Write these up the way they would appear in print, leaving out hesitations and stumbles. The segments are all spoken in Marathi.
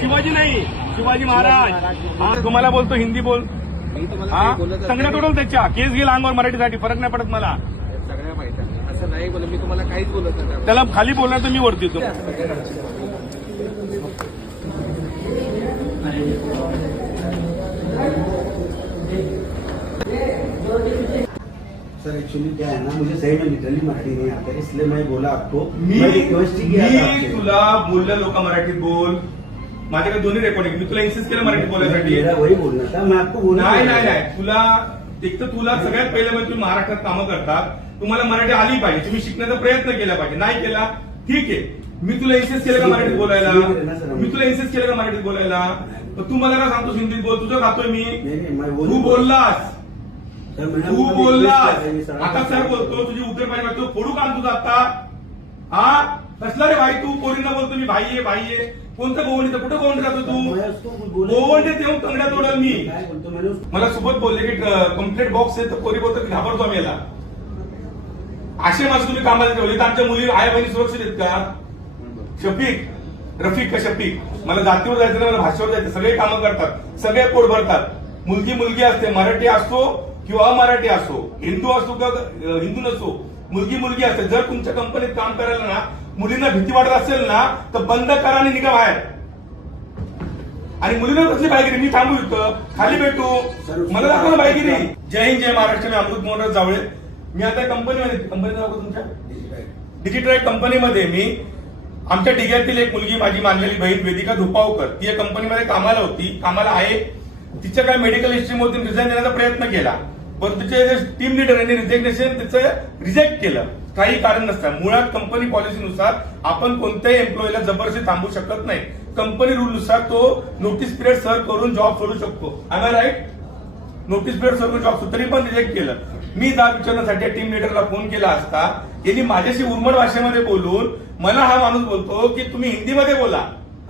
शिवाजी नाही, शिवाजी महाराज. तुम्हाला बोलतो हिंदी बोल. सगळ्या तोडल त्याच्या केस घेईल अंगावर मराठीसाठी, फरक नाही पडत मला. सगळ्या माहिती आहे, असं नाही बोल, मी तुम्हाला काहीच बोलत नाही. त्याला खाली बोलणार तर मी वरती येतो. सर एक्चुअली क्या है ना, मुझे सही में लिटरली मराठी नहीं आता, इसलिए मैं बोला आपको. मी तुला बोलल्या लोक मराठीत बोल. माझ्याकडे दोन्ही रेकॉर्डिंग. मी तुला इन्सिस्ट केलं मराठी बोलायसाठी. वही बोलना था मैं आपको. नाही नाही नाही, तुला एक तर तुला सगळ्यात पहिलं म्हणजे तुम्ही महाराष्ट्रात कामं करतात, तुम्हाला मराठी आली पाहिजे, तुम्ही शिकण्याचा प्रयत्न केला पाहिजे. नाही केला ठीक आहे. मी तुला इन्सिस्ट केलं का मराठीत बोलायला? मी तुला इन्सिस्ट केलं का मराठीत बोलायला? तर तू मला का सांगतोस हिंदीत बोल? तुझं खातोय मी. तू बोललास, तू बोललास. आता सर बोलतो तुझी उत्तर पाहिजे. तो फोडू का तुझा आता? हा कसला रे भाई? तू पोरींना बोलतो मी भाई आहे भाई आहे. कोणतं गोवंडीचं? कुठं गोवंडी राहतो तू? गोवंडीत येऊन तंगड्या तोडल मी. मला सोबत बोलले की कम्प्लीट बॉक्स आहे, तर पोरी बोलतो घाबरतो आम्ही याला. असे माणसं तुम्ही कामाला ठेवले तर आमच्या मुली आई बहिणी सुरक्षित आहेत का? शफीक, रफिक का शफीक? मला जातीवर जायचं नाही, मला भाषेवर जायचं. सगळे कामं करतात, सगळे पोट भरतात. मुलगी असते, मराठी असो किंवा अमराठी असो, हिंदू असो का हिंदू नसो, मुलगी असते. जर तुमच्या कंपनीत काम करायला ना मुलींना भीती वाटत असेल ना, तर बंद करा आणि निघा बाहेर. आणि मुलींना कसली बायगिरी? मी थांबू इथं, खाली भेटू, मला दाखवा बायगिरी. जय हिंद, जय महाराष्ट्र. मी अमृत मोहन जावळे. मी आता कंपनीचं नाव तुमच्या डिजिट्राईट कंपनीमध्ये मी आमच्या डिग्यातील एक मुलगी, माझी मानलेली बहीण वेदिका धुपावकर, ती या कंपनीमध्ये कामाला होती, कामाला आहे. तिच्या काय मेडिकल हिस्ट्री मध्ये रिझाईन देण्याचा प्रयत्न केला, पण तिचे टीम लिडर यांनी रिझिग्नेशन तिचं रिजेक्ट केलं, काही कारण नसतं. मुळात कंपनी पॉलिसीनुसार आपण कोणत्याही एम्प्लॉईला जबरदस्ती थांबवू शकत नाही. कंपनी रूलनुसार तो नोटीस पिरियड सर्व करून जॉब सोडू शकतो. I right? नोटीस पिरियड सर्व जॉब, तरी पण रिजेक्ट केलं. मी जाब विचारण्यासाठी टीम लिडरला फोन केला असता यांनी माझ्याशी उर्मट भाषेमध्ये बोलून मला हा माणूस बोलतो की तुम्ही हिंदीमध्ये बोला,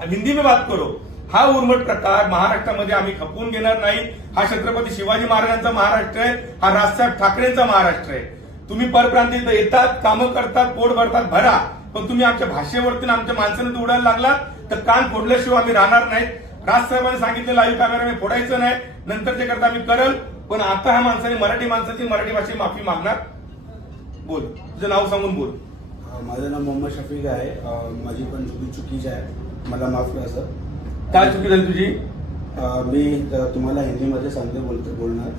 हिंदी में बात करो. हा उर्मट प्रकार महाराष्ट्रामध्ये आम्ही खपवून घेणार नाही. हा छत्रपती शिवाजी महाराजांचा महाराष्ट्र आहे, हा राजसाहेब ठाकरेंचा महाराष्ट्र आहे. तुम्ही परप्रांतीत येतात, कामं करतात, पोट भरतात, भरा. पण तुम्ही आमच्या भाषेवरती आमच्या माणसाने उडायला लागलात तर कान फोडल्याशिवाय आम्ही राहणार नाही. राजसाहेबांनी सांगितलं लाईव्ह कॅमेरा मी फोडायचं नाही, नंतर ते करता आम्ही करल. पण आता ह्या माणसाने मराठी माणसाची मराठी भाषेची माफी मागणार. बोल, तुझं नाव सांगून बोल. माझं नाव मोहम्मद शफीक आहे. माझी पण चुकीची आहे, मला माफ करा सर. काय चुकी झाली तुझी? मी तुम्हाला हिंदीमध्ये सांगते बोलणार,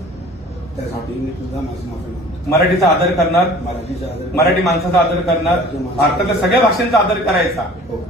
त्यासाठी मी तुझा माझी माफी मागतो. मराठीचा आदर करणार, मराठीचा आदर, मराठी माणसाचा आदर करणार, भारतातल्या सगळ्या भाषांचा आदर करायचा. हो.